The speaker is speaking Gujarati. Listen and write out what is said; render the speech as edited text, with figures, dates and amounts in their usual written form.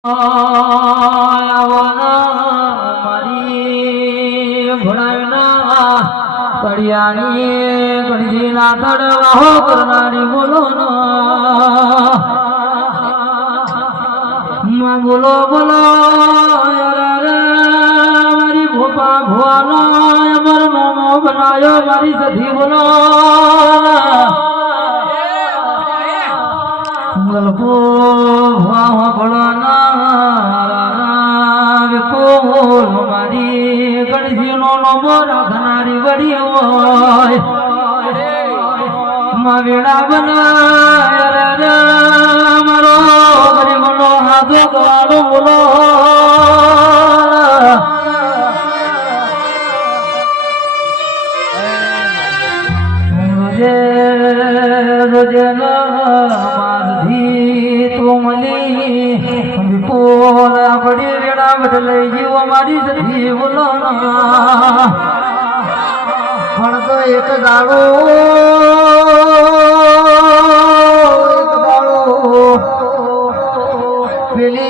મારી ભણાવના કડિયાની ગણજીના તડવાહો કરનારી બોલો બોલો બોલો મારી ભોપા ભુવાનો અમર મોમો બનાયો મારી સધી બોલો ગલપો વાહ મારી ગણજીનો નમો રાખનારી વડી હોય વેડા બનાય મારો ગરીબનો હાથો ગવાડો બોલો રોજે મારી તો મળી વિપોલ પડી રેડા બદલે જીવ મારી સધી બોલો પણ તો એક દાડો પેલી